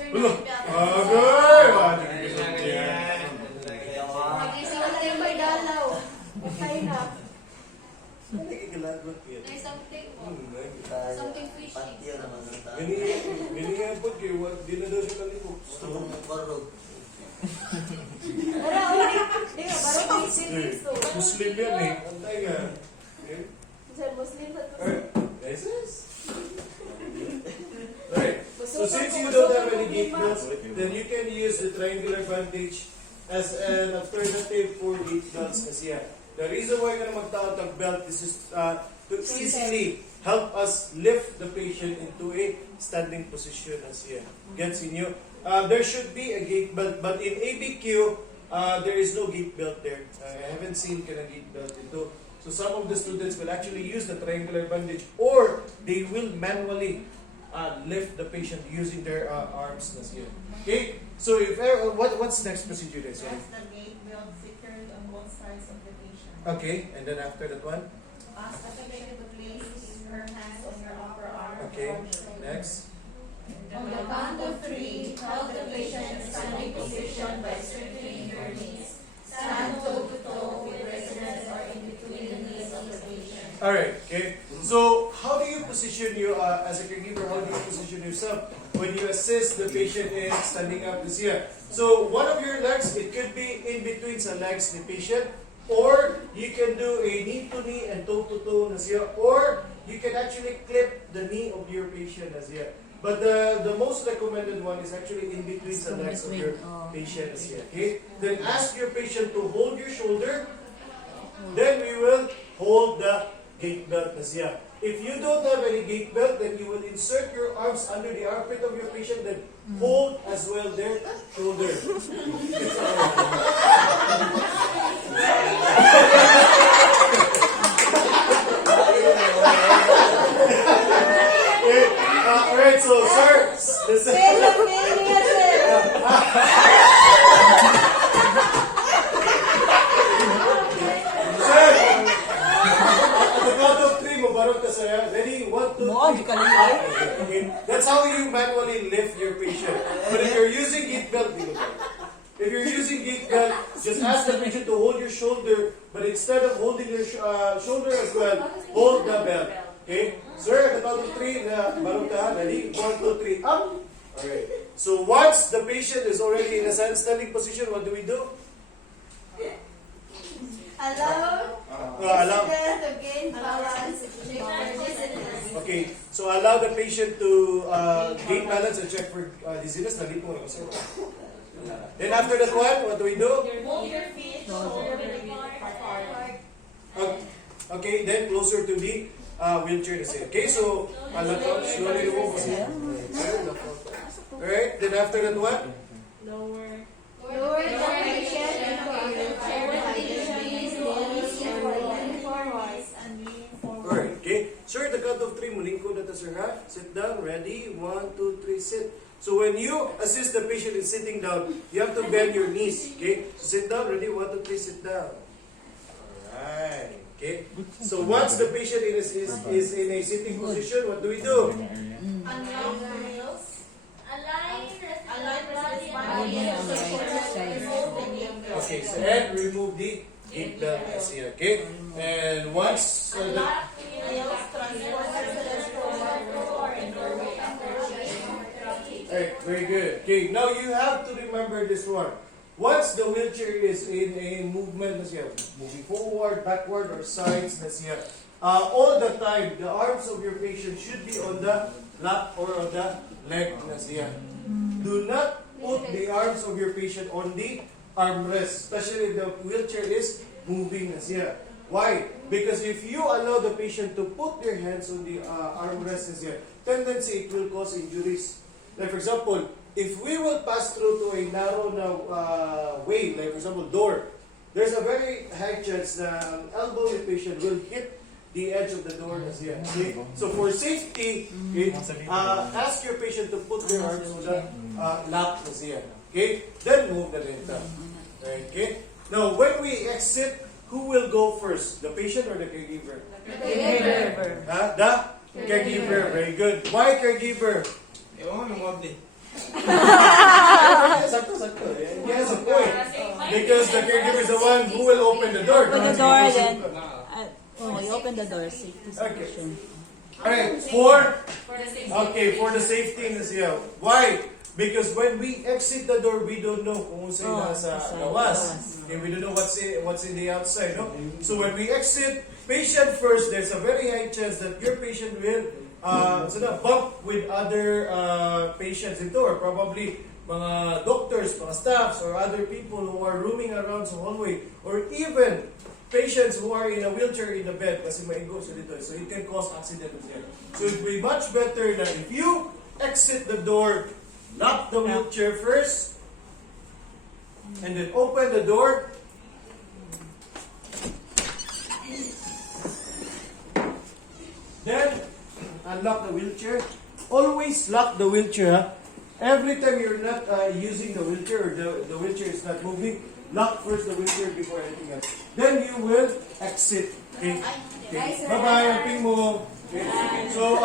There's something fishy. Gani nga po kayo, di na daw siya kalipok. Muslim yan eh. Antay nga. Right. So since you don't have any gate belts, then you can use the triangular bandage as an alternative for gate belts. Kasi the reason why ka na magtaot ng belt is to easily help us lift the patient into a standing position. As gets in you. There should be a gate belt, but in ABQ, there is no gate belt there. I haven't seen a gate belt ito. So some of the students will actually use the triangular bandage, or they will manually lift the patient using their arms. Okay. So if what's next procedure then? Sorry. That's the gate belt secured on both sides of the patient. Okay, and then after that one. Ask the patient to place her hands on your upper arm. Okay. Next. On the count of 3, hold the patient in standing position by strengthening your knees. Stand toe to toe with resonance or in between the knees of the patient. All right. Okay. So how do you position you as a caregiver? How do you position yourself when you assist the patient in standing up? This here. So one of your legs, it could be in between the legs of the patient, or you can do a knee to knee and toe to toe, or you can actually clip the knee of your patient. But the most recommended one is actually in between the legs of your patient. Okay? Then ask your patient to hold your shoulder. Then we will hold the gate belt. If you don't have any gate belt, then you will insert your arms under the armpit of your patient, then hold as well their shoulder. Alright, so sir, listen. Sir, at the count of 3, mabarot ka sir. Ready? 1, 2, 3. Okay. That's how you manually lift your patient. But if you're using gate belt, just ask the patient to hold your shoulder, but instead of holding your shoulder as well, hold the belt. Okay? Sir, at the count of 3, barot ka. Ready? 1, 2, 3, up. Alright. So once the patient is already in a standing position, what do we do? Allow. To gain balance. Okay, so allow the patient to gain balance and check for dizziness. Then after that one, what do we do? Move your feet shoulder width apart. Okay, then closer to the wheelchair. Okay, so slowly remove. Alright, then after that one? Lower the patient into a wheelchair and lean forward. Alright, okay. Sir, the count of 3, mulingkod na ta sir ha. Sit down, ready? 1, 2, 3, sit. So when you assist the patient in sitting down, you have to bend your knees. Okay? So sit down, ready? 1, 2, 3, sit down. Alright. Okay? So once the patient is in a sitting position, what do we do? Unlock the heels. Align the body and Okay, so and remove the gate belt as here. Okay? And once unlock the heels, transfer the forward and forward. Alright, very good. Okay, now you have to remember this one. Once the wheelchair is in a movement, moving forward, backward, or sides, all the time, the arms of your patient should be on the lap or on the leg. Do not put the arms of your patient on the armrest, especially if the wheelchair is moving. Why? Because if you allow the patient to put their hands on the armrest, tendency it will cause injuries. Like for example, if we will pass through to a narrow way, like for example door, there's a very high chance that an elbow of the patient will hit the edge of the door. Okay? So for safety, ask your patient to put their arms on the lap. Okay? Then move the length. Okay? Now when we exit, who will go first? The patient or the caregiver? The caregiver. The caregiver. Very good. Why caregiver? Sakto. He has a point. Because the caregiver is the one who will open the door. Open the door, then. You open the door. Safety Okay. situation. Alright, For the safety. okay, for the safety in this year. Why? Because when we exit the door, we don't know kung sa'yo nasa gawas. Okay, we don't know what's in the outside, no? So when we exit, patient first, there's a very high chance that your patient will bump with other patients in door. Probably mga doctors, mga staffs, or other people who are roaming around sa hallway. Or even patients who are in a wheelchair in the bed kasi maigo sa dito. So it can cause accidents here. So it would be much better that if you exit the door, lock the wheelchair first, and then open the door. Then, unlock the wheelchair. Always lock the wheelchair. Ha? Every time you're not using the wheelchair, or the wheelchair is not moving, lock first the wheelchair before anything else. Then you will exit. Okay? Bye-bye. Ping mo. Okay. So,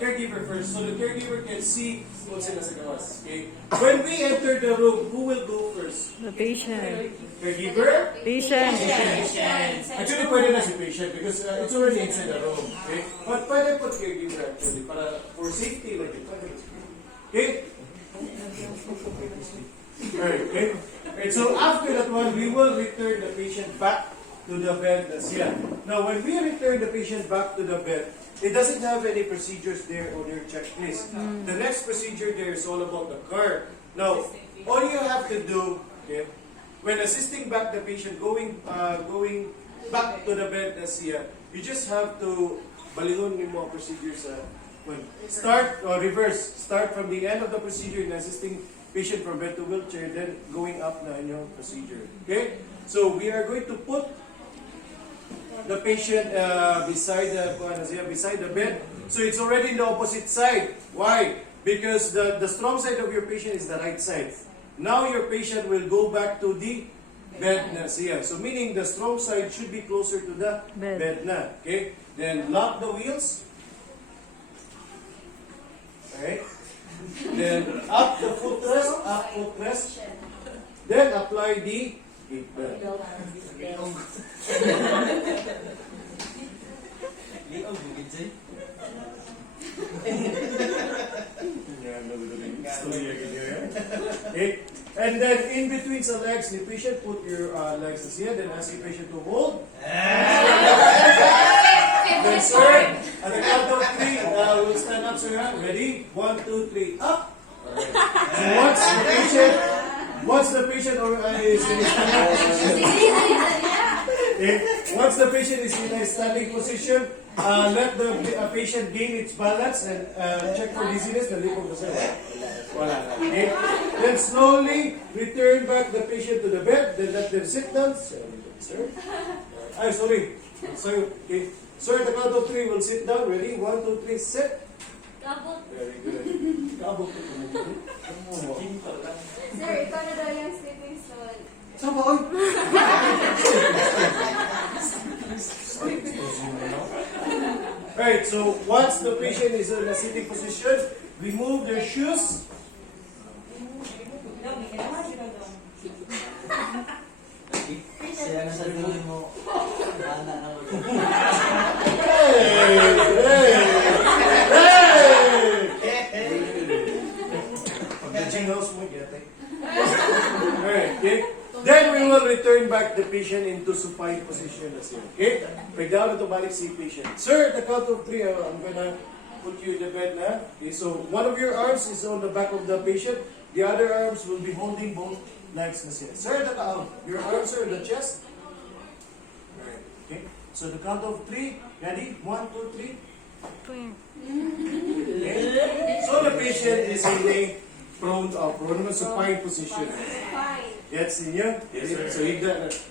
caregiver first. So the caregiver can see what's in the gawas. Okay. When we enter the room, who will go first? The patient. Caregiver? Patient. Actually, pwede na si patient because it's already inside the room. Okay. But pwede po caregiver actually para for safety like it. Okay. Alright. Okay. Alright. So after that one, we will return the patient back to the bed that's here. Now, when we return the patient back to the bed, it doesn't have any procedures there on your checklist. The next procedure there is all about the car. Now, all you have to do, okay, when assisting back the patient going back to the bed that's here, you just have to balingon yung mga procedures. Start or reverse. Start from the end of the procedure in assisting patient from bed to wheelchair, then going up na yung procedure. Okay? So, we are going to put the patient beside the bed. So it's already in the opposite side. Why? Because the strong side of your patient is the right side. Now your patient will go back to the bed na siya. So meaning the strong side should be closer to the bed na. Okay? Then lock the wheels. Alright? Then up the footrest. Then apply the gate belt. Okay. And then in between the legs, the patient put your legs here, then ask the patient to hold. Then sir, at the count of 3, we'll stand up, sir. Ready? 1, 2, 3, up. Alright. So once the patient is in a standing position, once the patient is in a standing position, let the patient gain its balance and check for dizziness. Okay. Then slowly return back the patient to the bed. Then let them sit down. Sir. Sorry. Okay. Sir, at the count of 3, we'll sit down. Ready? 1, 2, 3, sit. Very good. Sir, ikaw na daw yung sleeping stall. Sama oy. Alright, so once the patient is in a sitting position, remove their shoes. Alright, okay. Then we will return back the patient into supine position as well. Okay? Pag down ito balik si patient. Sir, the count of 3, I'm gonna put you in the bed na. Okay, so one of your arms is on the back of the patient. The other arms will be holding both legs na siya. Sir, your arms are on the chest. Alright, okay. So the count of 3, ready? 1, 2, 3. Okay. So the patient is in a prone supine position. Fine. Yes, senior? Yes, sir.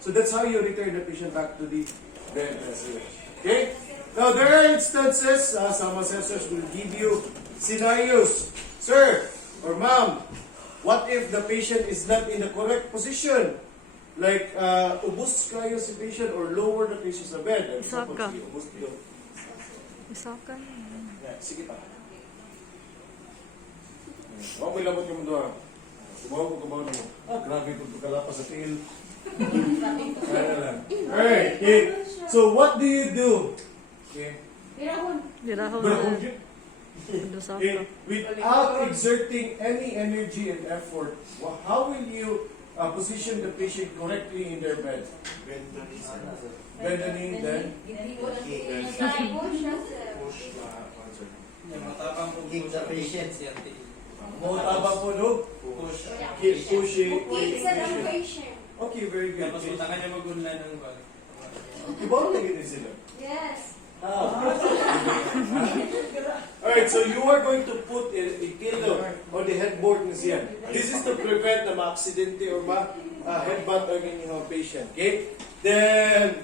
So that's how you return the patient back to the bed. Okay? Now, there are instances, some assessors will give you scenarios. Sir or ma'am, what if the patient is not in the correct position? Like, ubus kayo si patient or lower the patient sa bed. Isaka. Ubus kayo. Isaka. Yeah, sige pa. Ako may labot yung mundo. Sumawa ko ba mo? Grabe kung kalapa sa tail. Ano lang. Alright, okay. So what do you do? Okay. Birahon. But okay, without exerting any energy and effort, how will you position the patient correctly in their bed? Bend the knee, then Give the patience. tabang po, no? Keep pushing. It's an equation. Okay, very good. Tapos utangan niya mag-unlan ng bag. Ibang lagi din sila. Yes. Alright, so you are going to put a pillow on the headboard na siya. This is to prevent na ma-accidente or ma-headbutt ang inyong patient. Okay? Then,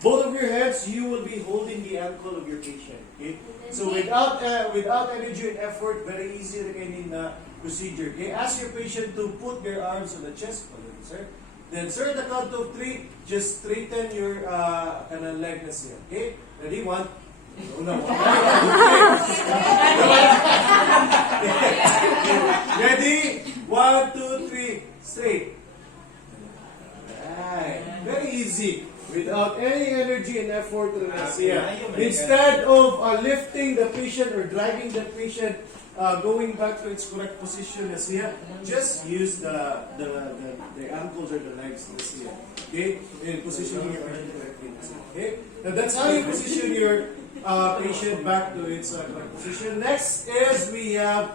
both of your heads, you will be holding the ankle of your patient. Okay? So without energy and effort, very easy na kainin na procedure. Okay? Ask your patient to put their arms on the chest. Sir. Then, sir, at the count of 3, just straighten your leg na siya. Okay? Ready? 1. Una, 1. Ready? 1, 2, 3. Straight. Alright. Very easy. Without any energy and effort to the siya. Instead of lifting the patient or dragging the patient going back to its correct position as here, just use the ankles or the legs as here. Okay? And positioning your patient correctly. Okay? Now that's how you position your patient back to its correct position. Next is we have